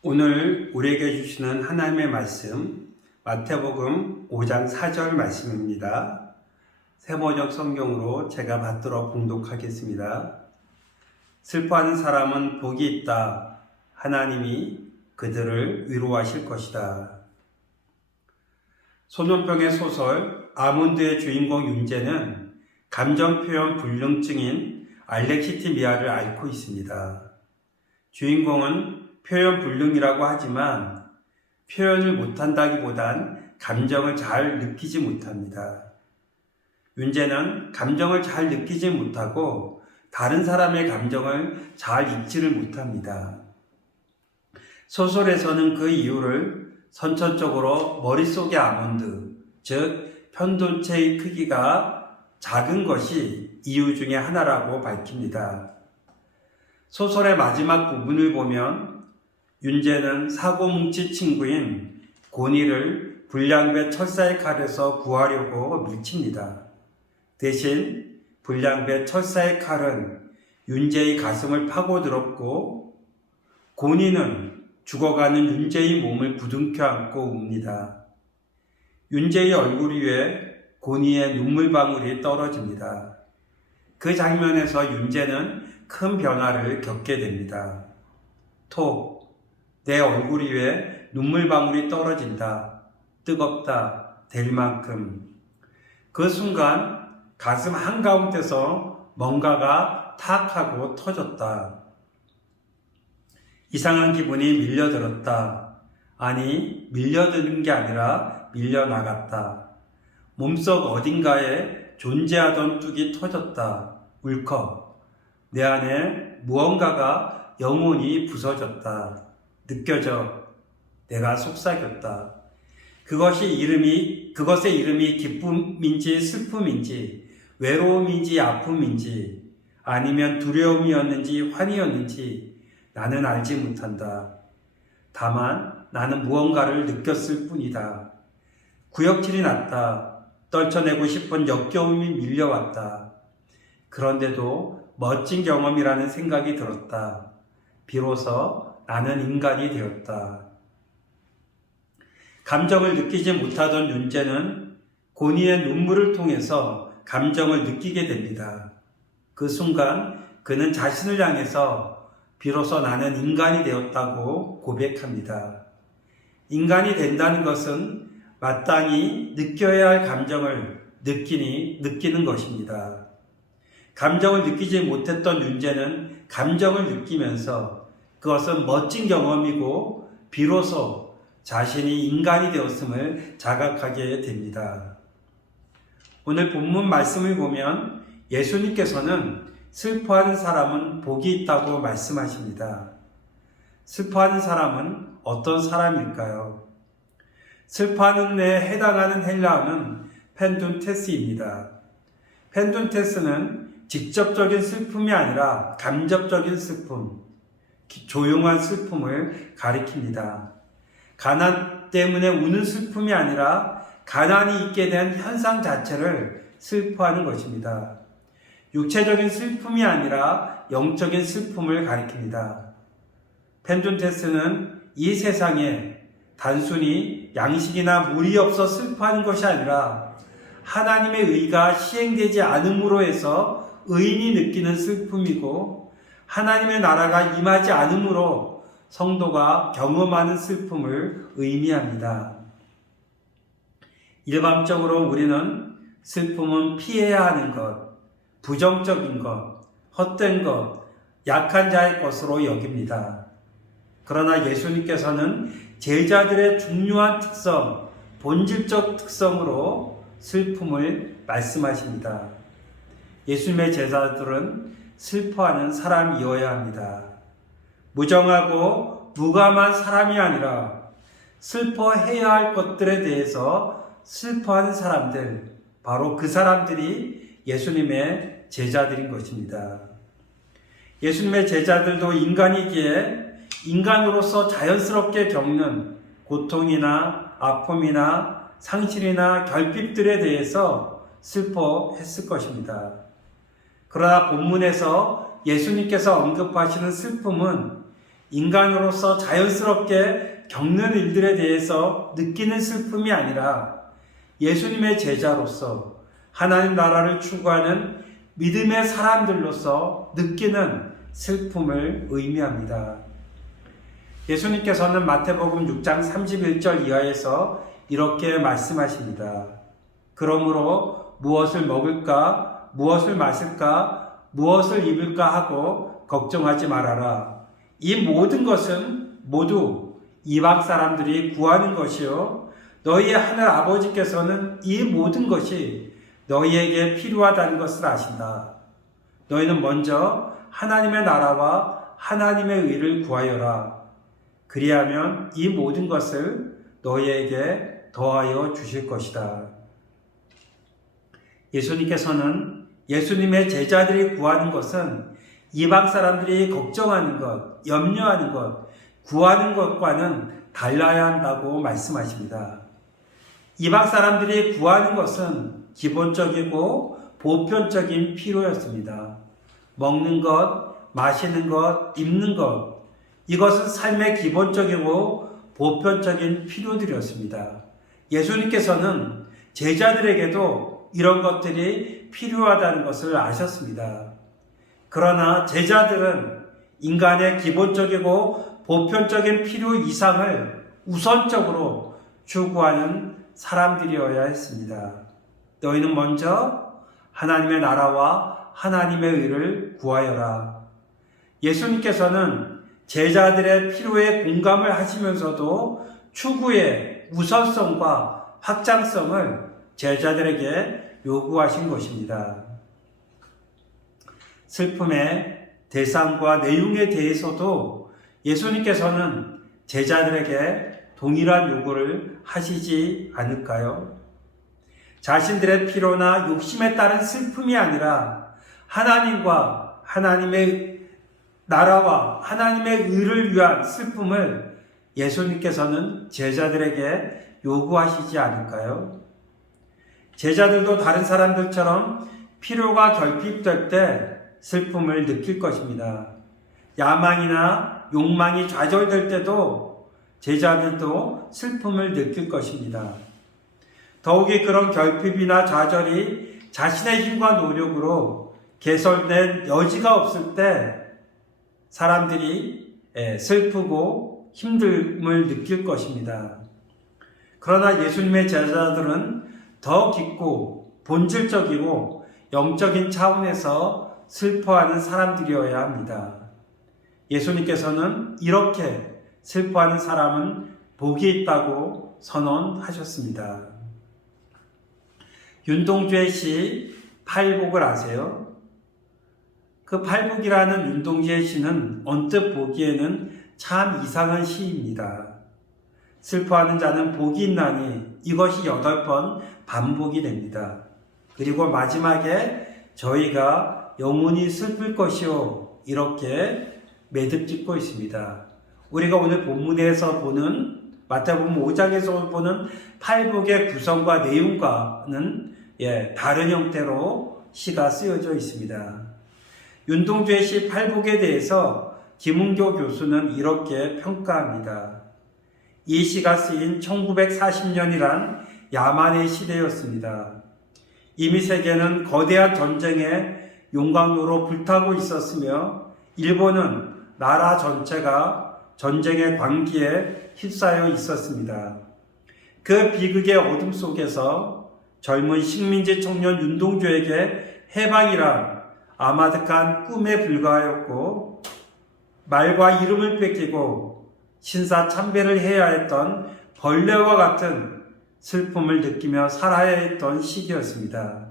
오늘 우리에게 주시는 하나님의 말씀, 마태복음 5장 4절 말씀입니다. 세번역 성경으로 제가 받들어 봉독하겠습니다. 슬퍼하는 사람은 복이 있다. 하나님이 그들을 위로하실 것이다. 손원병의 소설 아몬드의 주인공 윤재는 감정표현 불능증인 알렉시티미아를 앓고 있습니다. 주인공은 표현 불능이라고 하지만 표현을 못한다기보단 감정을 잘 느끼지 못합니다. 윤재는 감정을 잘 느끼지 못하고 다른 사람의 감정을 잘 읽지를 못합니다. 소설에서는 그 이유를 선천적으로 머릿속의 아몬드, 즉 편돈체의 크기가 작은 것이 이유 중에 하나라고 밝힙니다. 소설의 마지막 부분을 보면 윤재는 사고뭉치 친구인 고니를 불량배 철사의 칼에서 구하려고 미칩니다. 대신 불량배 철사의 칼은 윤재의 가슴을 파고들었고 고니는 죽어가는 윤재의 몸을 부둥켜 안고 웁니다. 윤재의 얼굴 위에 고니의 눈물방울이 떨어집니다. 그 장면에서 윤재는 큰 변화를 겪게 됩니다. 톡! 내 얼굴 위에 눈물방울이 떨어진다. 뜨겁다. 될 만큼. 그 순간 가슴 한가운데서 뭔가가 탁 하고 터졌다. 이상한 기분이 밀려들었다. 아니, 밀려드는 게 아니라 밀려나갔다. 몸속 어딘가에 존재하던 뚝이 터졌다. 울컥. 내 안에 무언가가 영혼이 부서졌다. 느껴져. 내가 속삭였다. 그것의 이름이 기쁨인지 슬픔인지 외로움인지 아픔인지 아니면 두려움이었는지 환희였는지 나는 알지 못한다. 다만 나는 무언가를 느꼈을 뿐이다. 구역질이 났다. 떨쳐내고 싶은 역겨움이 밀려왔다. 그런데도 멋진 경험이라는 생각이 들었다. 비로소 나는 인간이 되었다. 감정을 느끼지 못하던 윤재는 고니의 눈물을 통해서 감정을 느끼게 됩니다. 그 순간 그는 자신을 향해서 비로소 나는 인간이 되었다고 고백합니다. 인간이 된다는 것은 마땅히 느껴야 할 감정을 느끼는 것입니다. 감정을 느끼지 못했던 윤재는 감정을 느끼면서 그것은 멋진 경험이고 비로소 자신이 인간이 되었음을 자각하게 됩니다. 오늘 본문 말씀을 보면 예수님께서는 슬퍼하는 사람은 복이 있다고 말씀하십니다. 슬퍼하는 사람은 어떤 사람일까요? 슬퍼하는 데에 해당하는 헬라어는 펜둔테스입니다. 펜둔테스는 직접적인 슬픔이 아니라 간접적인 슬픔, 조용한 슬픔을 가리킵니다. 가난 때문에 우는 슬픔이 아니라 가난이 있게 된 현상 자체를 슬퍼하는 것입니다. 육체적인 슬픔이 아니라 영적인 슬픔을 가리킵니다. 펜둔테스는 이 세상에 단순히 양식이나 물이 없어 슬퍼하는 것이 아니라 하나님의 의가 시행되지 않음으로 해서 의인이 느끼는 슬픔이고 하나님의 나라가 임하지 않으므로 성도가 경험하는 슬픔을 의미합니다. 일반적으로 우리는 슬픔은 피해야 하는 것, 부정적인 것, 헛된 것, 약한 자의 것으로 여깁니다. 그러나 예수님께서는 제자들의 중요한 특성, 본질적 특성으로 슬픔을 말씀하십니다. 예수님의 제자들은 슬퍼하는 사람이어야 합니다. 무정하고 무감한 사람이 아니라 슬퍼해야 할 것들에 대해서 슬퍼하는 사람들, 바로 그 사람들이 예수님의 제자들인 것입니다. 예수님의 제자들도 인간이기에 인간으로서 자연스럽게 겪는 고통이나 아픔이나 상실이나 결핍들에 대해서 슬퍼했을 것입니다. 그러나 본문에서 예수님께서 언급하시는 슬픔은 인간으로서 자연스럽게 겪는 일들에 대해서 느끼는 슬픔이 아니라 예수님의 제자로서 하나님 나라를 추구하는 믿음의 사람들로서 느끼는 슬픔을 의미합니다. 예수님께서는 마태복음 6장 31절 이하에서 이렇게 말씀하십니다. 그러므로 무엇을 먹을까, 무엇을 마실까, 무엇을 입을까 하고 걱정하지 말아라. 이 모든 것은 모두 이방 사람들이 구하는 것이요 너희의 하늘 아버지께서는 이 모든 것이 너희에게 필요하다는 것을 아신다. 너희는 먼저 하나님의 나라와 하나님의 의를 구하여라. 그리하면 이 모든 것을 너희에게 더하여 주실 것이다. 예수님께서는 예수님의 제자들이 구하는 것은 이방 사람들이 걱정하는 것, 염려하는 것, 구하는 것과는 달라야 한다고 말씀하십니다. 이방 사람들이 구하는 것은 기본적이고 보편적인 필요였습니다. 먹는 것, 마시는 것, 입는 것, 이것은 삶의 기본적이고 보편적인 필요들이었습니다. 예수님께서는 제자들에게도 이런 것들이 필요하다는 것을 아셨습니다. 그러나 제자들은 인간의 기본적이고 보편적인 필요 이상을 우선적으로 추구하는 사람들이어야 했습니다. 너희는 먼저 하나님의 나라와 하나님의 의를 구하여라. 예수님께서는 제자들의 필요에 공감을 하시면서도 추구의 우선성과 확장성을 제자들에게 요구하신 것입니다. 슬픔의 대상과 내용에 대해서도 예수님께서는 제자들에게 동일한 요구를 하시지 않을까요? 자신들의 필요나 욕심에 따른 슬픔이 아니라 하나님과 하나님의 나라와 하나님의 의를 위한 슬픔을 예수님께서는 제자들에게 요구하시지 않을까요? 제자들도 다른 사람들처럼 필요가 결핍될 때 슬픔을 느낄 것입니다. 야망이나 욕망이 좌절될 때도 제자들도 슬픔을 느낄 것입니다. 더욱이 그런 결핍이나 좌절이 자신의 힘과 노력으로 개선된 여지가 없을 때 사람들이 슬프고 힘듦을 느낄 것입니다. 그러나 예수님의 제자들은 더 깊고 본질적이고 영적인 차원에서 슬퍼하는 사람들이어야 합니다. 예수님께서는 이렇게 슬퍼하는 사람은 복이 있다고 선언하셨습니다. 윤동주의 시 팔복을 아세요? 그 팔복이라는 윤동주의 시는 언뜻 보기에는 참 이상한 시입니다. 슬퍼하는 자는 복이 있나니 이것이 8번 반복이 됩니다. 그리고 마지막에 저희가 영원히 슬플 것이요 이렇게 매듭짓고 있습니다. 우리가 오늘 본문에서 보는 마태복음 5장에서 보는 팔복의 구성과 내용과는 다른 형태로 시가 쓰여져 있습니다. 윤동주의 시 팔복에 대해서 김은교 교수는 이렇게 평가합니다. 이 시가 쓰인 1940년이란 야만의 시대였습니다. 이미 세계는 거대한 전쟁의 용광로로 불타고 있었으며 일본은 나라 전체가 전쟁의 광기에 휩싸여 있었습니다. 그 비극의 어둠 속에서 젊은 식민지 청년 윤동주에게 해방이란 아마득한 꿈에 불과하였고 말과 이름을 뺏기고 신사참배를 해야 했던 벌레와 같은 슬픔을 느끼며 살아야 했던 시기였습니다.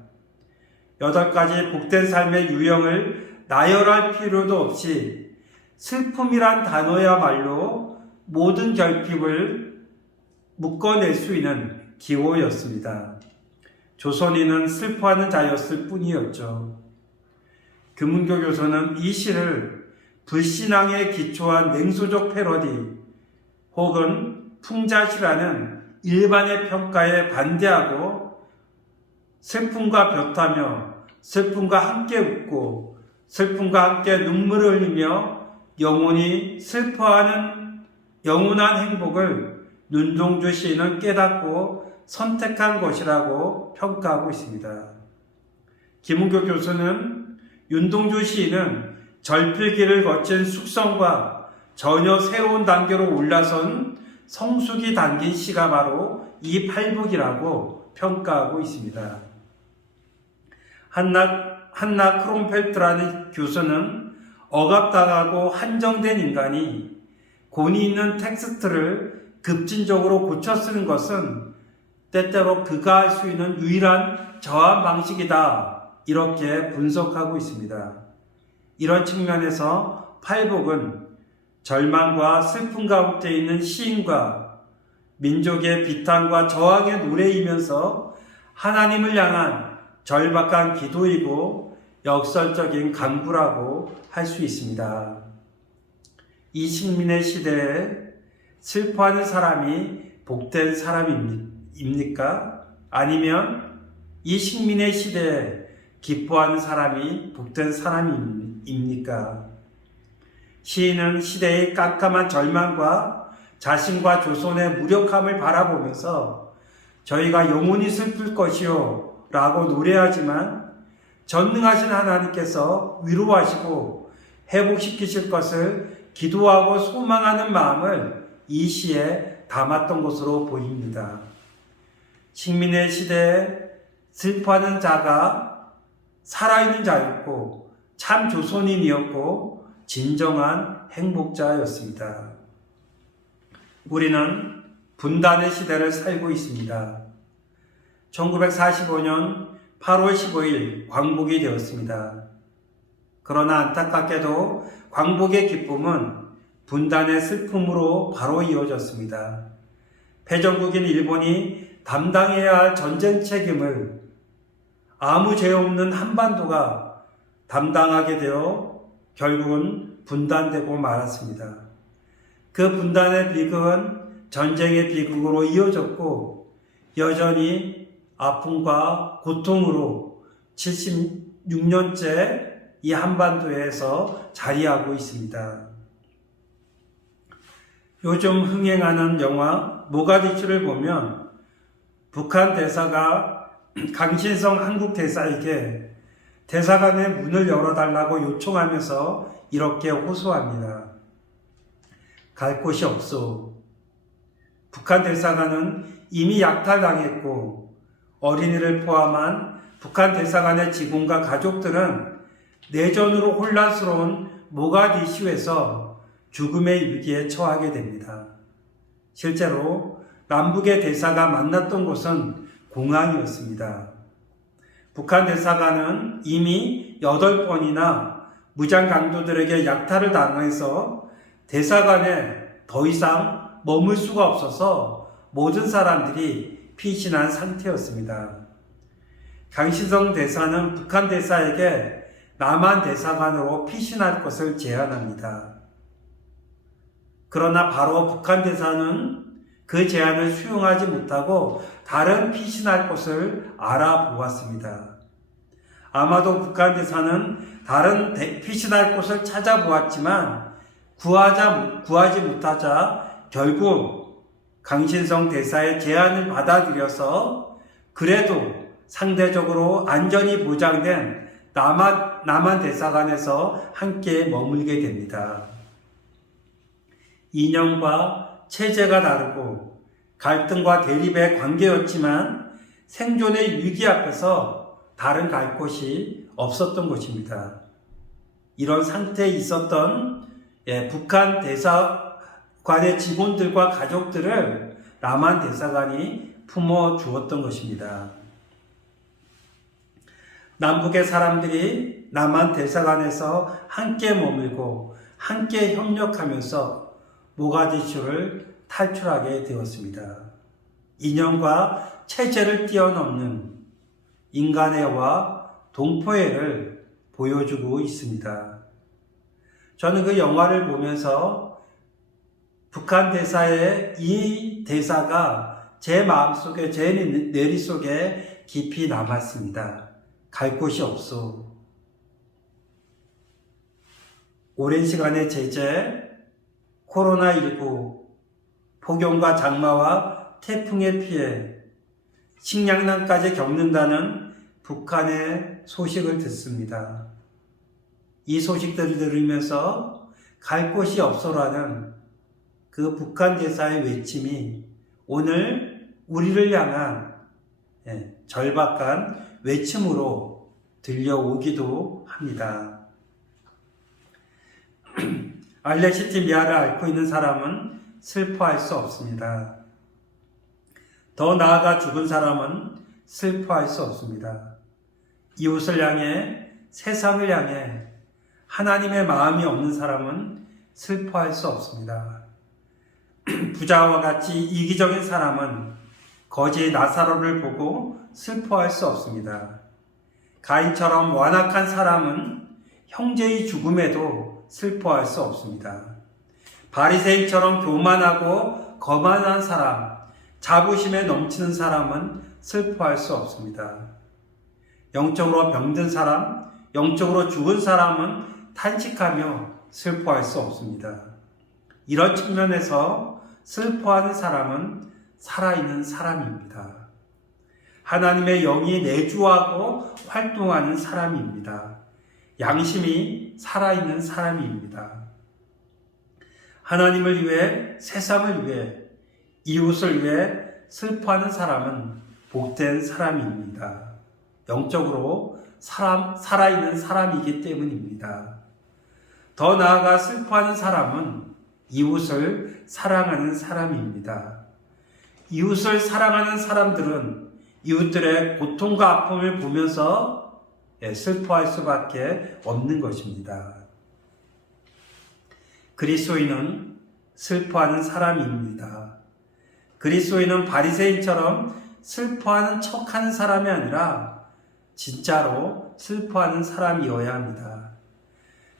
8가지 복된 삶의 유형을 나열할 필요도 없이 슬픔이란 단어야말로 모든 결핍을 묶어낼 수 있는 기호였습니다. 조선인은 슬퍼하는 자였을 뿐이었죠. 금은교 교수는 이 시를 불신앙에 기초한 냉소적 패러디 혹은 풍자시라는 일반의 평가에 반대하고 슬픔과 볕하며 슬픔과 함께 웃고 슬픔과 함께 눈물을 흘리며 영혼이 슬퍼하는 영원한 행복을 윤동주 시인은 깨닫고 선택한 것이라고 평가하고 있습니다. 김은교 교수는 윤동주 시인은 절필기를 거친 숙성과 전혀 새로운 단계로 올라선 성숙이 담긴 시가 바로 이 팔복이라고 평가하고 있습니다. 한나 크롬펠트라는 교수는 억압당하고 한정된 인간이 권위 있는 텍스트를 급진적으로 고쳐 쓰는 것은 때때로 그가 할 수 있는 유일한 저항 방식이다, 이렇게 분석하고 있습니다. 이런 측면에서 팔복은 절망과 슬픔 가운데 있는 시인과 민족의 비탄과 저항의 노래이면서 하나님을 향한 절박한 기도이고 역설적인 간구라고 할 수 있습니다. 이 식민의 시대에 슬퍼하는 사람이 복된 사람입니까? 아니면 이 식민의 시대에 기뻐하는 사람이 복된 사람입니까? 시인은 시대의 깜깜한 절망과 자신과 조선의 무력함을 바라보면서 저희가 영원히 슬플 것이요 라고 노래하지만 전능하신 하나님께서 위로하시고 회복시키실 것을 기도하고 소망하는 마음을 이 시에 담았던 것으로 보입니다. 식민의 시대에 슬퍼하는 자가 살아있는 자였고 참 조선인이었고 진정한 행복자였습니다. 우리는 분단의 시대를 살고 있습니다. 1945년 8월 15일 광복이 되었습니다. 그러나 안타깝게도 광복의 기쁨은 분단의 슬픔으로 바로 이어졌습니다. 패전국인 일본이 담당해야 할 전쟁 책임을 아무 죄 없는 한반도가 담당하게 되어 결국은 분단되고 말았습니다. 그 분단의 비극은 전쟁의 비극으로 이어졌고 여전히 아픔과 고통으로 76년째 이 한반도에서 자리하고 있습니다. 요즘 흥행하는 영화 모가디슈를 보면 북한 대사가 강신성 한국 대사에게 대사관의 문을 열어달라고 요청하면서 이렇게 호소합니다. 갈 곳이 없소. 북한 대사관은 이미 약탈당했고 어린이를 포함한 북한 대사관의 직원과 가족들은 내전으로 혼란스러운 모가디슈에서 죽음의 위기에 처하게 됩니다. 실제로 남북의 대사가 만났던 곳은 공항이었습니다. 북한 대사관은 이미 8번이나 무장 강도들에게 약탈을 당해서 대사관에 더 이상 머물 수가 없어서 모든 사람들이 피신한 상태였습니다. 강신성 대사는 북한 대사에게 남한 대사관으로 피신할 것을 제안합니다. 그러나 바로 북한 대사는 그 제안을 수용하지 못하고 다른 피신할 곳을 알아보았습니다. 아마도 북한 대사는 다른 피신할 곳을 찾아보았지만 구하지 못하자 결국 강신성 대사의 제안을 받아들여서 그래도 상대적으로 안전이 보장된 남한 대사관에서 함께 머물게 됩니다. 이념과 체제가 다르고 갈등과 대립의 관계였지만 생존의 위기 앞에서 다른 갈 곳이 없었던 것입니다. 이런 상태에 있었던 북한 대사관의 직원들과 가족들을 남한 대사관이 품어주었던 것입니다. 남북의 사람들이 남한 대사관에서 함께 머물고 함께 협력하면서 모가디슈를 탈출하게 되었습니다. 이념과 체제를 뛰어넘는 인간애와 동포애를 보여주고 있습니다. 저는 그 영화를 보면서 북한 대사의 이 대사가 제 마음속에, 제 뇌리 속에 깊이 남았습니다. 갈 곳이 없소. 오랜 시간의 제재, 코로나19, 폭염과 장마와 태풍의 피해, 식량난까지 겪는다는 북한의 소식을 듣습니다. 이 소식들을 들으면서 갈 곳이 없어라는 그 북한 대사의 외침이 오늘 우리를 향한 절박한 외침으로 들려오기도 합니다. 알레시티미아를 앓고 있는 사람은 슬퍼할 수 없습니다. 더 나아가 죽은 사람은 슬퍼할 수 없습니다. 이웃을 향해, 세상을 향해 하나님의 마음이 없는 사람은 슬퍼할 수 없습니다. 부자와 같이 이기적인 사람은 거지 나사로를 보고 슬퍼할 수 없습니다. 가인처럼 완악한 사람은 형제의 죽음에도 슬퍼할 수 없습니다. 바리새인처럼 교만하고 거만한 사람, 자부심에 넘치는 사람은 슬퍼할 수 없습니다. 영적으로 병든 사람, 영적으로 죽은 사람은 탄식하며 슬퍼할 수 없습니다. 이런 측면에서 슬퍼하는 사람은 살아있는 사람입니다. 하나님의 영이 내주하고 활동하는 사람입니다. 양심이 살아있는 사람입니다. 하나님을 위해, 세상을 위해, 이웃을 위해 슬퍼하는 사람은 복된 사람입니다. 영적으로 살아있는 사람이기 때문입니다. 더 나아가 슬퍼하는 사람은 이웃을 사랑하는 사람입니다. 이웃을 사랑하는 사람들은 이웃들의 고통과 아픔을 보면서 슬퍼할 수밖에 없는 것입니다. 그리스도인은 슬퍼하는 사람입니다. 그리스도인은 바리새인처럼 슬퍼하는 척하는 사람이 아니라 진짜로 슬퍼하는 사람이어야 합니다.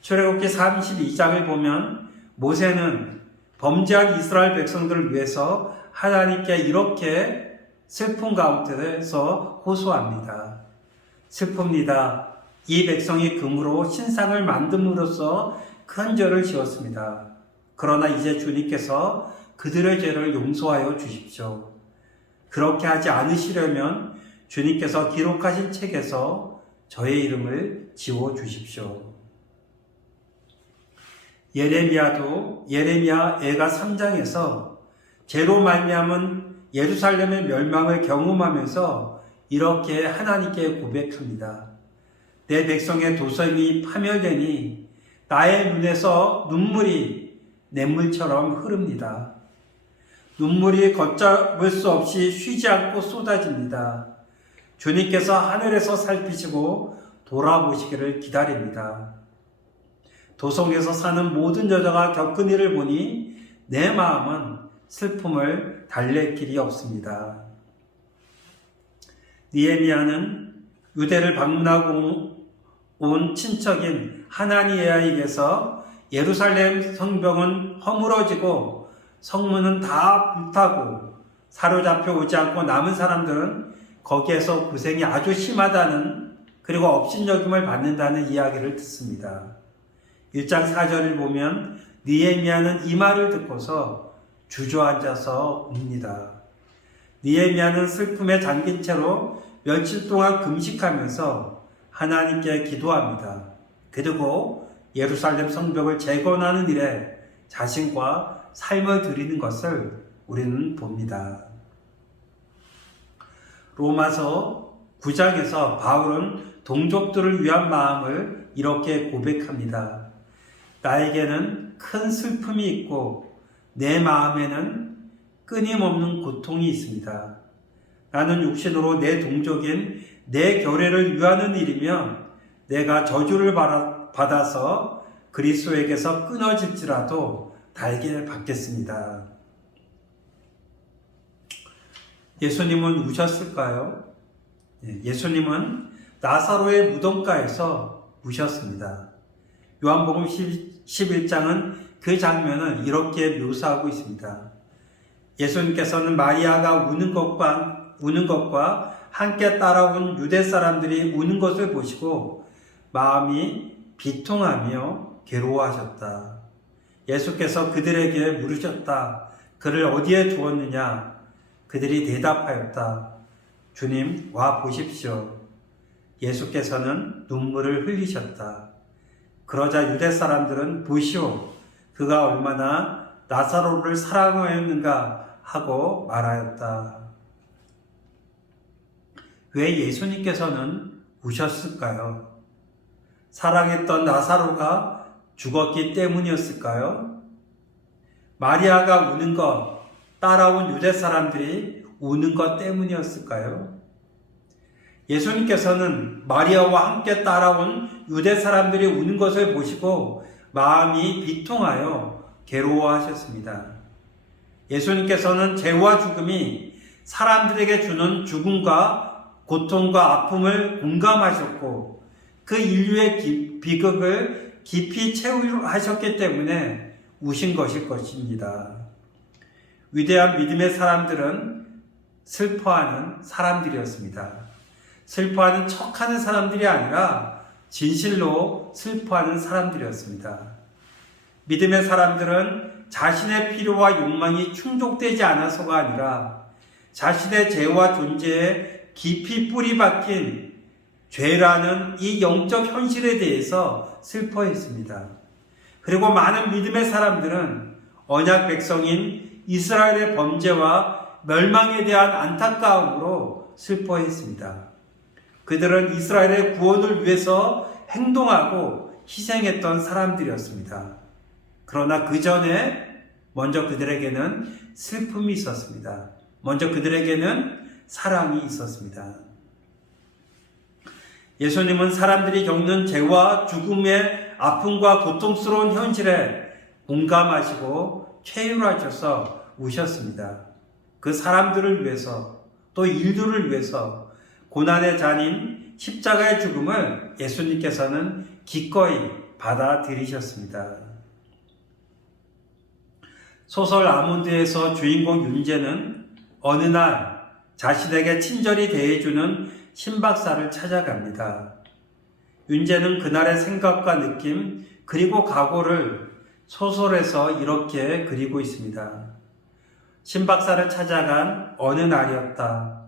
출애굽기 32장을 보면 모세는 범죄한 이스라엘 백성들을 위해서 하나님께 이렇게 슬픈 가운데서 호소합니다. 슬픕니다. 이 백성이 금으로 신상을 만듦으로써 큰 죄를 지었습니다. 그러나 이제 주님께서 그들의 죄를 용서하여 주십시오. 그렇게 하지 않으시려면 주님께서 기록하신 책에서 저의 이름을 지워 주십시오. 예레미야 애가 3장에서 죄로 말미암은 예루살렘의 멸망을 경험하면서 이렇게 하나님께 고백합니다. 내 백성의 도성이 파멸되니 나의 눈에서 눈물이 냇물처럼 흐릅니다. 눈물이 걷잡을 수 없이 쉬지 않고 쏟아집니다. 주님께서 하늘에서 살피시고 돌아보시기를 기다립니다. 도성에서 사는 모든 여자가 겪은 일을 보니 내 마음은 슬픔을 달랠 길이 없습니다. 느헤미야는 유대를 방문하고 온 친척인 하나니에아에게서 예루살렘 성벽은 허물어지고 성문은 다 불타고 사로잡혀 오지 않고 남은 사람들은 거기에서 고생이 아주 심하다는, 그리고 업신여김을 받는다는 이야기를 듣습니다. 1장 4절을 보면 느헤미야는 이 말을 듣고서 주저앉아서 웁니다. 느헤미야는 슬픔에 잠긴 채로 며칠 동안 금식하면서 하나님께 기도합니다. 그리고 예루살렘 성벽을 재건하는 일에 자신과 삶을 드리는 것을 우리는 봅니다. 로마서 9장에서 바울은 동족들을 위한 마음을 이렇게 고백합니다. 나에게는 큰 슬픔이 있고 내 마음에는 끊임없는 고통이 있습니다. 나는 육신으로 내 동족인 내 교례를 위하는 일이며 내가 저주를 받아서 그리스도에게서 끊어질지라도 달게 받겠습니다. 예수님은 우셨을까요? 예수님은 나사로의 무덤가에서 우셨습니다. 요한복음 11장은 그 장면을 이렇게 묘사하고 있습니다. 예수님께서는 마리아가 우는 것과 함께 따라온 유대 사람들이 우는 것을 보시고 마음이 비통하며 괴로워하셨다. 예수께서 그들에게 물으셨다. 그를 어디에 두었느냐? 그들이 대답하였다. 주님, 와 보십시오. 예수께서는 눈물을 흘리셨다. 그러자 유대 사람들은 보시오, 그가 얼마나 나사로를 사랑하였는가 하고 말하였다. 왜 예수님께서는 우셨을까요? 사랑했던 나사로가 죽었기 때문이었을까요? 마리아가 우는 것, 따라온 유대 사람들이 우는 것 때문이었을까요? 예수님께서는 마리아와 함께 따라온 유대 사람들이 우는 것을 보시고 마음이 비통하여 괴로워하셨습니다. 예수님께서는 죄와 죽음이 사람들에게 주는 죽음과 고통과 아픔을 공감하셨고 그 인류의 비극을 깊이 체험하셨기 때문에 우신 것일 것입니다. 위대한 믿음의 사람들은 슬퍼하는 사람들이었습니다. 슬퍼하는 척하는 사람들이 아니라 진실로 슬퍼하는 사람들이었습니다. 믿음의 사람들은 자신의 필요와 욕망이 충족되지 않아서가 아니라 자신의 죄와 존재에 깊이 뿌리 박힌 죄라는 이 영적 현실에 대해서 슬퍼했습니다. 그리고 많은 믿음의 사람들은 언약 백성인 이스라엘의 범죄와 멸망에 대한 안타까움으로 슬퍼했습니다. 그들은 이스라엘의 구원을 위해서 행동하고 희생했던 사람들이었습니다. 그러나 그 전에 먼저 그들에게는 슬픔이 있었습니다. 먼저 그들에게는 사랑이 있었습니다. 예수님은 사람들이 겪는 죄와 죽음의 아픔과 고통스러운 현실에 공감하시고 최율하셔서 우셨습니다. 그 사람들을 위해서 또 인류를 위해서 고난의 잔인 십자가의 죽음을 예수님께서는 기꺼이 받아들이셨습니다. 소설 아몬드에서 주인공 윤재는 어느 날 자신에게 친절히 대해주는 신박사를 찾아갑니다. 윤재는 그날의 생각과 느낌 그리고 각오를 소설에서 이렇게 그리고 있습니다. 신박사를 찾아간 어느 날이었다.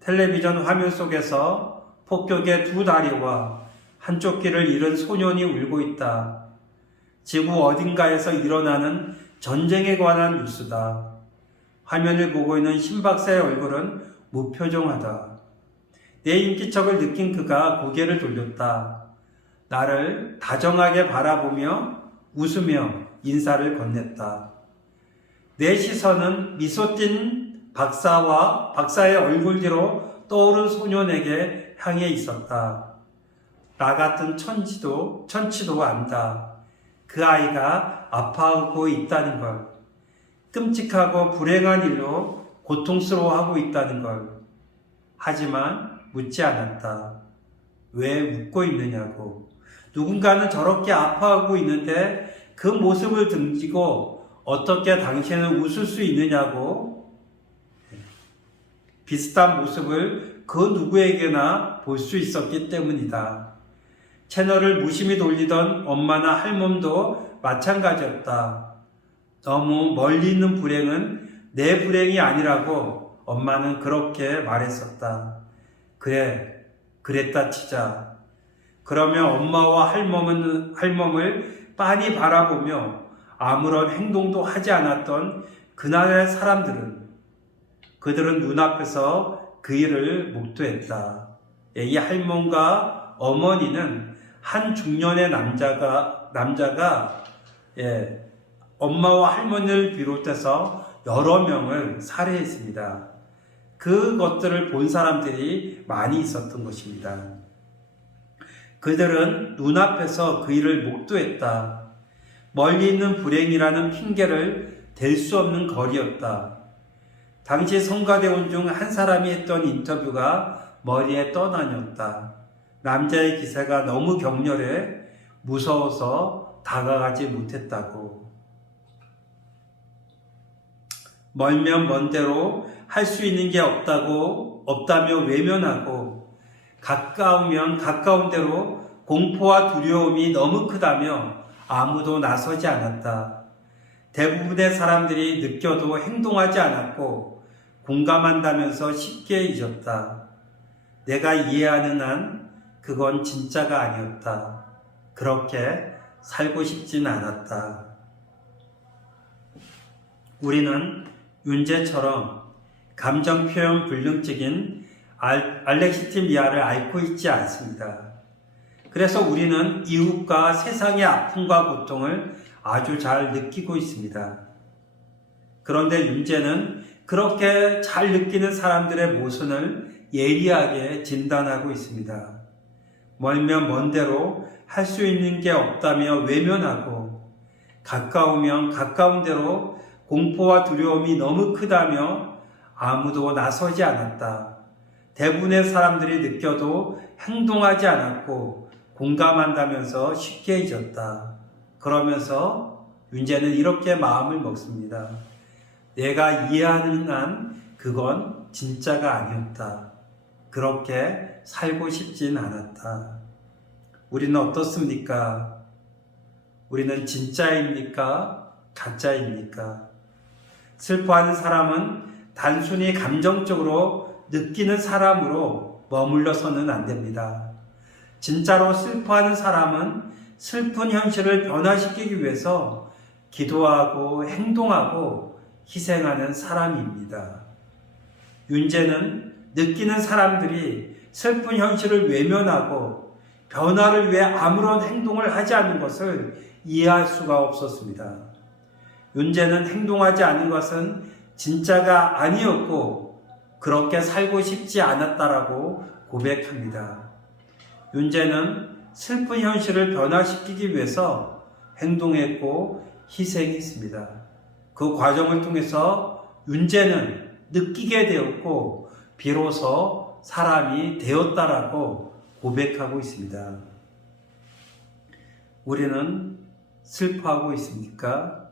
텔레비전 화면 속에서 폭격의 두 다리와 한쪽 귀를 잃은 소년이 울고 있다. 지구 어딘가에서 일어나는 전쟁에 관한 뉴스다. 화면을 보고 있는 신박사의 얼굴은 무표정하다. 내 인기척을 느낀 그가 고개를 돌렸다. 나를 다정하게 바라보며 웃으며 인사를 건넸다. 내 시선은 미소 띈 박사의 얼굴 뒤로 떠오른 소년에게 향해 있었다. 나 같은 천치도 안다. 그 아이가 아파하고 있다는 걸. 끔찍하고 불행한 일로 고통스러워하고 있다는 걸. 하지만 묻지 않았다. 왜 웃고 있느냐고. 누군가는 저렇게 아파하고 있는데 그 모습을 등지고 어떻게 당신은 웃을 수 있느냐고. 비슷한 모습을 그 누구에게나 볼 수 있었기 때문이다. 채널을 무심히 돌리던 엄마나 할멈도 마찬가지였다. 너무 멀리 있는 불행은 내 불행이 아니라고 엄마는 그렇게 말했었다. 그래, 그랬다 치자. 그러면 엄마와 할멈을 빤히 바라보며 아무런 행동도 하지 않았던 그날의 사람들은 그들은 눈앞에서 그 일을 목도했다. 이 할멈과 어머니는 한 중년의 남자가 엄마와 할머니를 비롯해서 여러 명을 살해했습니다. 그것들을 본 사람들이 많이 있었던 것입니다. 그들은 눈앞에서 그 일을 목도했다. 멀리 있는 불행이라는 핑계를 댈 수 없는 거리였다. 당시 성가대원 중 한 사람이 했던 인터뷰가 머리에 떠다녔다. 남자의 기세가 너무 격렬해 무서워서 다가가지 못했다고. 멀면 먼 대로 할 수 있는 게 없다며 외면하고 가까우면 가까운 대로 공포와 두려움이 너무 크다며 아무도 나서지 않았다. 대부분의 사람들이 느껴도 행동하지 않았고 공감한다면서 쉽게 잊었다. 내가 이해하는 한 그건 진짜가 아니었다. 그렇게 살고 싶진 않았다. 우리는 윤재처럼 감정표현 불능증인 알렉시티미아를 앓고 있지 않습니다. 그래서 우리는 이웃과 세상의 아픔과 고통을 아주 잘 느끼고 있습니다. 그런데 윤재는 그렇게 잘 느끼는 사람들의 모순을 예리하게 진단하고 있습니다. 멀면 먼 대로 할 수 있는 게 없다며 외면하고, 가까우면 가까운 대로 공포와 두려움이 너무 크다며 아무도 나서지 않았다. 대부분의 사람들이 느껴도 행동하지 않았고 공감한다면서 쉽게 잊었다. 그러면서 윤재는 이렇게 마음을 먹습니다. 내가 이해하는 한 그건 진짜가 아니었다. 그렇게 살고 싶진 않았다. 우리는 어떻습니까? 우리는 진짜입니까? 가짜입니까? 슬퍼하는 사람은 단순히 감정적으로 느끼는 사람으로 머물러서는 안 됩니다. 진짜로 슬퍼하는 사람은 슬픈 현실을 변화시키기 위해서 기도하고 행동하고 희생하는 사람입니다. 윤재는 느끼는 사람들이 슬픈 현실을 외면하고 변화를 위해 아무런 행동을 하지 않는 것을 이해할 수가 없었습니다. 윤재는 행동하지 않은 것은 진짜가 아니었고 그렇게 살고 싶지 않았다라고 고백합니다. 윤재는 슬픈 현실을 변화시키기 위해서 행동했고 희생했습니다. 그 과정을 통해서 윤재는 느끼게 되었고 비로소 사람이 되었다라고 고백하고 있습니다. 우리는 슬퍼하고 있습니까?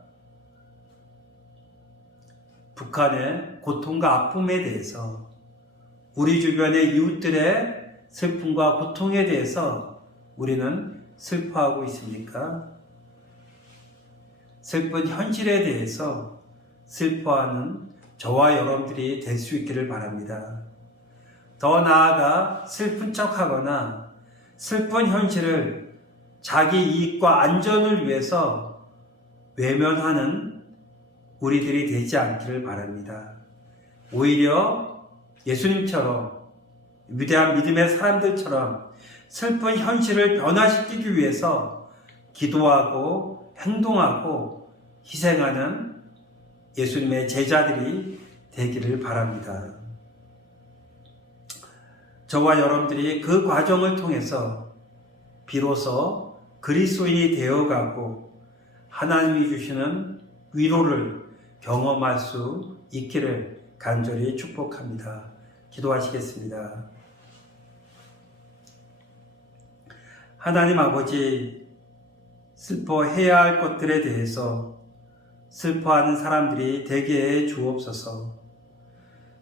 북한의 고통과 아픔에 대해서, 우리 주변의 이웃들의 슬픔과 고통에 대해서 우리는 슬퍼하고 있습니까? 슬픈 현실에 대해서 슬퍼하는 저와 여러분들이 될 수 있기를 바랍니다. 더 나아가 슬픈 척하거나 슬픈 현실을 자기 이익과 안전을 위해서 외면하는 우리들이 되지 않기를 바랍니다. 오히려 예수님처럼, 위대한 믿음의 사람들처럼 슬픈 현실을 변화시키기 위해서 기도하고 행동하고 희생하는 예수님의 제자들이 되기를 바랍니다. 저와 여러분들이 그 과정을 통해서 비로소 그리스도인이 되어가고 하나님이 주시는 위로를 경험할 수 있기를 간절히 축복합니다. 기도하시겠습니다. 하나님 아버지, 슬퍼해야 할 것들에 대해서 슬퍼하는 사람들이 되게 해 주옵소서.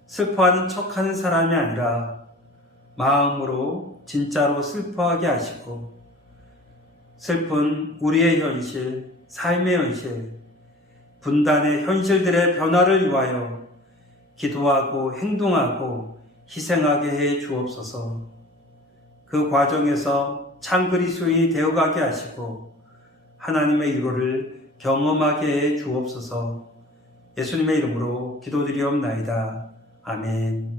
슬퍼하는 척하는 사람이 아니라 마음으로 진짜로 슬퍼하게 하시고 슬픈 우리의 현실, 삶의 현실, 분단의 현실들의 변화를 위하여 기도하고 행동하고 희생하게 해 주옵소서. 그 과정에서 참 그리스도인이 되어가게 하시고 하나님의 위로를 경험하게 해 주옵소서. 예수님의 이름으로 기도드리옵나이다. 아멘.